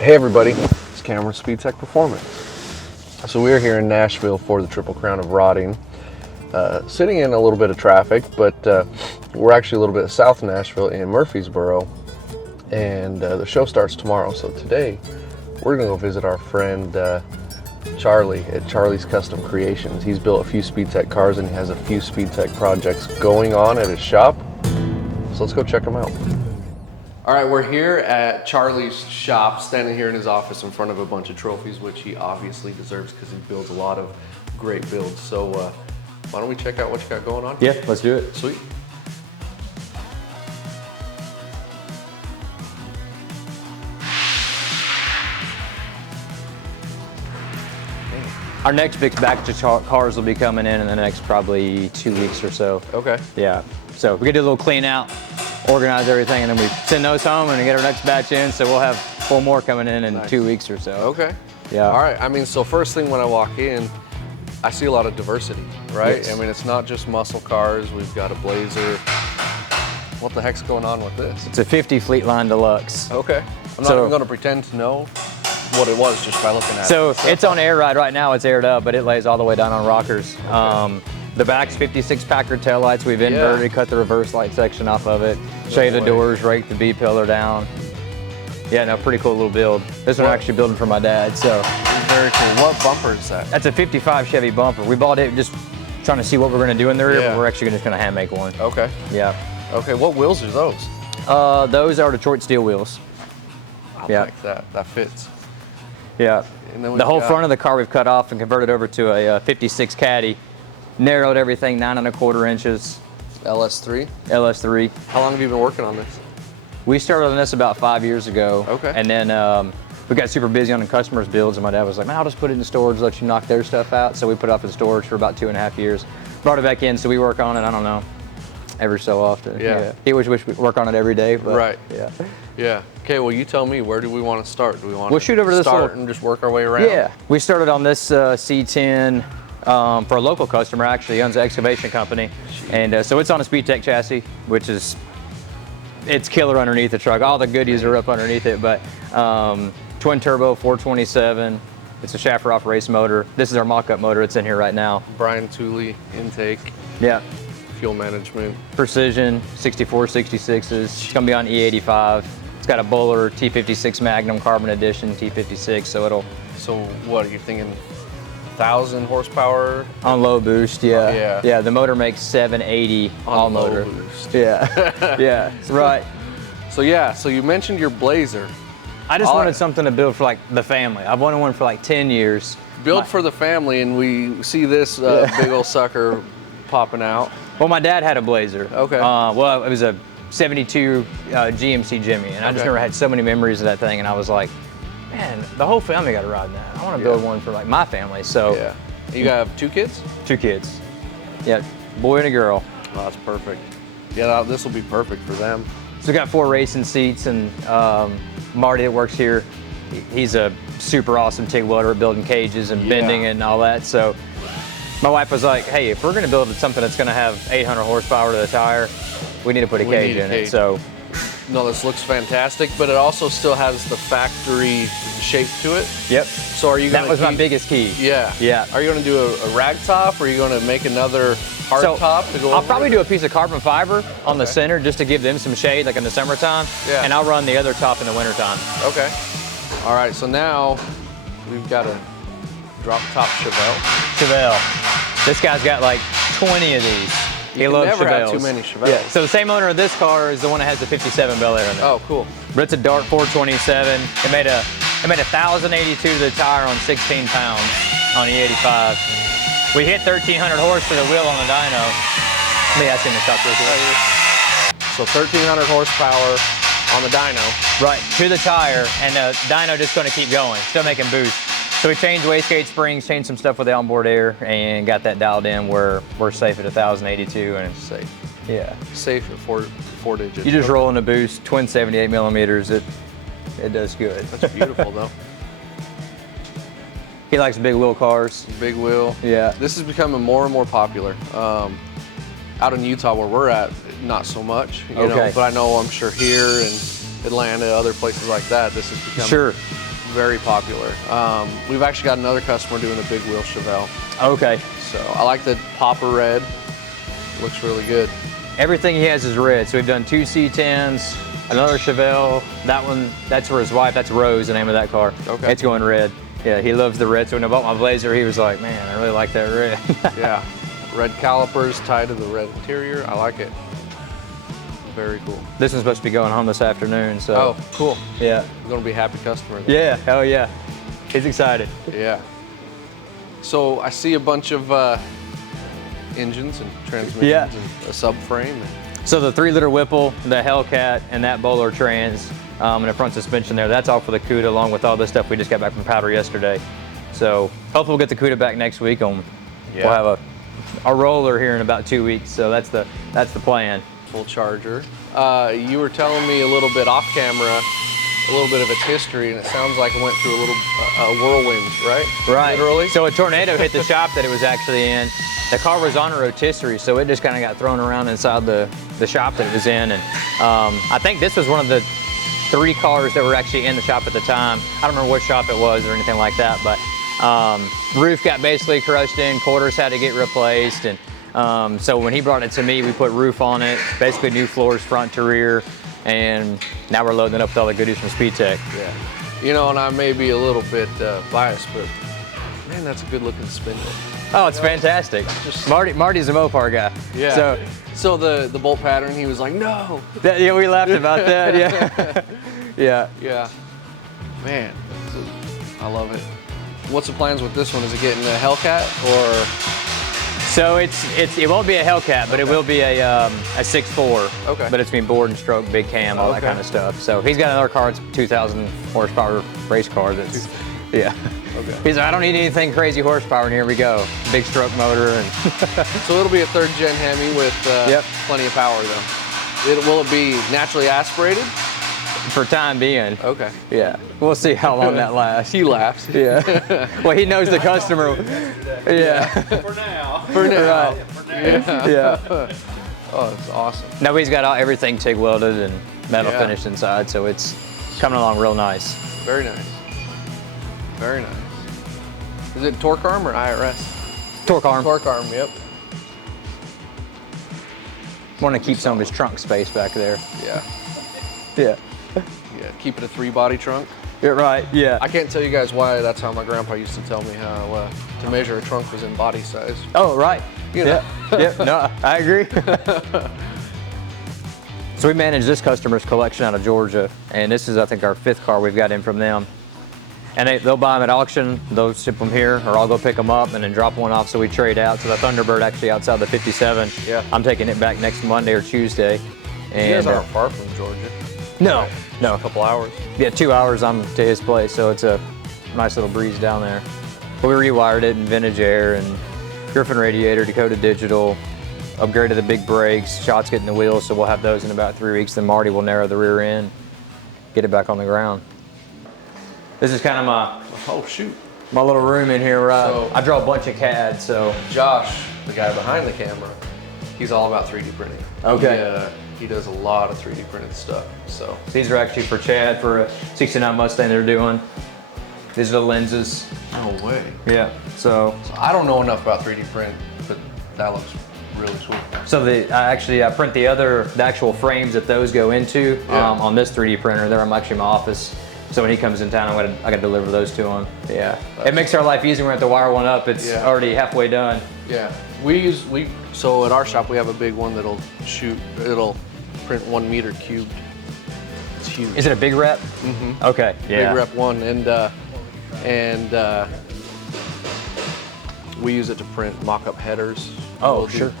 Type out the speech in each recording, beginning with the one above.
Hey everybody, it's Cameron, Speedtech Performance. So we're here in Nashville for the Triple Crown of Rotting. Sitting in a little bit of traffic, but we're actually a little bit south of Nashville in Murfreesboro, and the show starts tomorrow. So today we're gonna go visit our friend Charlie at Charlie's Custom Creations. He's built a few Speedtech cars and he has a few Speedtech projects going on at his shop. So let's go check him out. All right, we're here at Charlie's shop, standing here in his office in front of a bunch of trophies, which he obviously deserves because he builds a lot of great builds. So why don't we check out what you got going on? Yeah, let's do it. Sweet. Our next big batch of cars will be coming in the next probably 2 weeks or so. Okay. Yeah, so we can do a little clean out, organize everything, and then we send those home and get our next batch in. So we'll have 4 more coming in Nice. 2 weeks or so. Okay. Yeah. All right, I mean, so first thing when I walk in, I see a lot of diversity, right? Yes. I mean, it's not just muscle cars. We've got a Blazer. What the heck's going on with this? It's a 50 Fleetline Deluxe. Okay. I'm not even gonna pretend to know what it was just by looking at it. So it's on air right now, it's aired up, but it lays all the way down on rockers. Okay. The back's 56 Packard taillights. We've inverted, cut the reverse light section off of it, shaded the doors, raked the B pillar down. Yeah, no, pretty cool little build. This one I'm actually building for my dad, so. Very cool. What bumper is that? That's a 55 Chevy bumper. We bought it just trying to see what we're gonna do in the rear, Yeah. but we're actually just gonna hand make one. Okay. Yeah. Okay, what wheels are those? Those are Detroit steel wheels. I Yeah. like that. That fits. Yeah. And then The whole got- front of the car we've cut off and converted over to a 56 Caddy. Narrowed everything 9¼ inches. LS3. LS3. How long have you been working on this? We started on this about 5 years ago. Okay. And then we got super busy on the customers' builds, and my dad was like, man, I'll just put it in storage, let you knock their stuff out. So we put it off in storage for about 2.5 years. Brought it back in, so we work on it, I don't know, every so often. Yeah. He wish we work on it every day, but Right. yeah. Yeah. Okay, well, you tell me, where do we want to start? Do we want We'll to shoot over this start little- and just work our way around? Yeah, we started on this C10 for a local customer, actually. He owns an excavation company. And so it's on a Speedtech chassis, which is, it's killer underneath the truck. All the goodies are up underneath it, but twin turbo 427. It's a Shaffer-off race motor. This is our mock-up motor. It's in here right now. Brian Tooley, intake, Yeah, fuel management. Precision 64, 66s. It's gonna be on E85. It's got a Bowler T56 Magnum Carbon Edition T56, so it'll, So what, are you thinking 1,000 horsepower? on low boost, yeah. Yeah. Yeah, the motor makes 780 all low motor. boost. Yeah, yeah, right. So yeah, so you mentioned your Blazer. I just All wanted right. something to build for like the family. I've wanted one for like 10 years. Built for the family, and we see this big old sucker popping out. Well, my dad had a Blazer. Okay. Well, it was a 72 GMC Jimmy, and I just Okay. never had so many memories of that thing, and I was like, man, the whole family got to ride in that. I want to build one for like my family, so. Yeah. You have 2 kids? 2 kids. Yeah, boy and a girl. Oh, that's perfect. Yeah, this will be perfect for them. So we got 4 racing seats, and Marty that works here, he's a super awesome TIG welder at building cages and bending and all that. So my wife was like, hey, if we're gonna build something that's gonna have 800 horsepower to the tire, we need to put a cage in it. So No, this looks fantastic, but it also still has the factory shape to it. yep, So are you gonna that was my keep- biggest key. Yeah. Yeah. Are you gonna do a rag top, or are you gonna make another hard So top to go I'll over probably it? do a piece of carbon fiber on the Okay. center just to give them some shade, like in the summertime. Yeah. And I'll run the other top in the wintertime. Okay. All right, so now we've got a drop top Chevelle. Chevelle. This guy's got like 20 of these. He can loves never have Chevelles. too many Chevelles. Yeah. So the same owner of this car is the one that has the 57 Bel Air in it. Oh, cool. But it's a Dart 427. It made 1,082 to the tire on 16 pounds on the 85. We hit 1,300 horse for the wheel on the dyno. Let me ask him to stop real quick. So 1,300 horsepower on the dyno. Right, to the tire, and the dyno just gonna keep going, still making boost. So we changed wastegate springs, changed some stuff with the onboard air, and got that dialed in where we're safe at 1,082. And Safe. yeah, Safe at four digits. you just roll in the boost, twin 78 millimeters. It does good. That's beautiful though. He likes big wheel cars. Big wheel. Yeah. This is becoming more and more popular. Out in Utah where we're at, not so much, you know, but I know I'm sure here in Atlanta, other places like that, this is becoming. Sure. very popular. We've actually got another customer doing a big wheel Chevelle. Okay. So I like the popper red. Looks really good. Everything he has is red. So we've done 2 C10s, another Chevelle. That one, that's for his wife. That's Rose, the name of that car. Okay. It's going red. Yeah, he loves the red. So when I bought my Blazer, he was like, man, I really like that red. Yeah. Red calipers tied to the red interior. I like it. Very cool. This one's supposed to be going home this afternoon, so. Oh, cool. Yeah. You're gonna be a happy customer then. Yeah, oh yeah. He's excited. Yeah. So I see a bunch of engines and transmissions and a subframe. So the 3-liter Whipple, the Hellcat, and that Bowler trans, and the front suspension there, that's all for the CUDA, along with all the stuff we just got back from powder yesterday. So hopefully we'll get the CUDA back next week. We'll have a roller here in about 2 weeks, so that's the plan. Full charger. You were telling me a little bit off camera, a little bit of its history, and it sounds like it went through a little whirlwind, right? Right. Literally. So a tornado hit the shop that it was actually in. The car was on a rotisserie, so it just kind of got thrown around inside the shop that it was in. And I think this was one of the 3 cars that were actually in the shop at the time. I don't remember what shop it was or anything like that, but roof got basically crushed in, quarters had to get replaced, and so when he brought it to me, we put roof on it, basically new floors front to rear, and now we're loading it up with all the goodies from Speedtech. Yeah. You know, and I may be a little bit biased, but man, that's a good looking spindle. Oh, it's fantastic. Marty's a Mopar guy. Yeah. So the bolt pattern, he was like, no. Yeah, we laughed about that. Yeah. Yeah. Yeah. Man, I love it. What's the plans with this one? Is it getting a Hellcat or? So it won't be a Hellcat, but it will be a 6.4. Okay. But it's been board and stroke, big cam, all that kind of stuff. So he's got another car. It's a 2,000 horsepower race car. That's yeah. Okay. He's like, I don't need anything crazy horsepower, and here we go. Big stroke motor, and so it'll be a 3rd gen Hemi with plenty of power though. Will it be naturally aspirated? for time being. Okay. Yeah. We'll see how long that lasts. He laughs. Yeah. Well, he knows the customer. Yeah. For now. For now. Right. Yeah. Oh, that's awesome. Now he's got everything TIG welded and metal Yeah. finished inside, so it's coming along real nice. Very nice. Very nice. Is it torque arm or IRS? Torque arm. Torque arm, yep. Want to keep some of his trunk space back there. Yeah. Yeah. Yeah. Keep it a 3-body trunk. You're right. Yeah. I can't tell you guys why. That's how my grandpa used to tell me how to measure a trunk was in body size. Oh, right. You know. Yeah. No, I agree. So we manage this customer's collection out of Georgia, and this is, I think, our 5th car we've got in from them. And they'll buy them at auction, they'll ship them here, or I'll go pick them up and then drop one off so we trade out. So the Thunderbird actually outside the 57, Yeah. I'm taking it back next Monday or Tuesday. And You guys aren't far from Georgia. no, A couple hours. yeah, 2 hours I'm to his place, so it's a nice little breeze down there. But we rewired it in vintage air and Griffin radiator, Dakota digital, upgraded the big brakes, shots getting the wheels, so we'll have those in about 3 weeks. Then Marty will narrow the rear end, get it back on the ground. This is kind of Oh shoot. my little room in here where So- I draw a bunch of CAD, so. Josh, the guy behind the camera, he's all about 3D printing. Okay. He does a lot of 3D printed stuff. So These are actually for Chad for a 69 Mustang they're doing. These are the lenses. no way. Yeah, so. I don't know enough about 3D print, but that looks really cool. So I print the actual frames that those go into Yeah. on this 3D printer. They're actually in my office. So when he comes in town, I gotta deliver those to him. Yeah. It makes our life easier when we have to wire one up. It's Yeah. already halfway done. Yeah. So at our shop we have a big one that'll print 1 meter cubed. It's huge. Is it a big rep? Mm-hmm. Okay. Yeah. Big rep one, and we use it to print mock-up headers. Oh, We'll do- sure.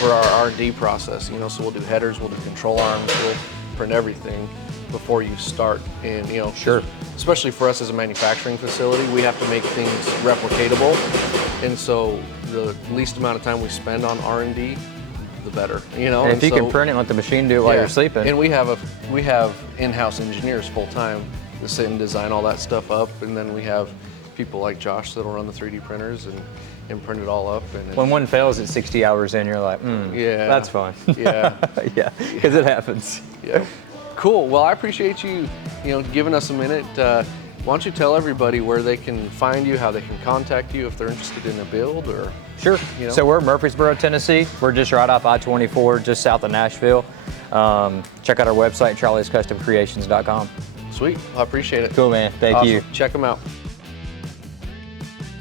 For our R&D process, so we'll do headers, we'll do control arms, we'll print everything before you start. And Sure. especially for us as a manufacturing facility, we have to make things replicatable, and so the least amount of time we spend on R&D, the better. And if you can print it and let the machine do it while Yeah. you're sleeping. And we have in-house engineers full time to sit and design all that stuff up, and then we have people like Josh that'll run the 3D printers and print it all up. And when one fails at 60 hours in, you're like, Yeah. that's fun. Yeah. Yeah, because it happens. Yeah. Cool. Well, I appreciate you, giving us a minute. why don't you tell everybody where they can find you, how they can contact you if they're interested in a build, or Sure. You know? So we're in Murfreesboro, Tennessee. We're just right off I-24, just south of Nashville. Check out our website, charliescustomcreations.com. Sweet. I appreciate it. Cool, man. Thank Awesome. you. Check them out.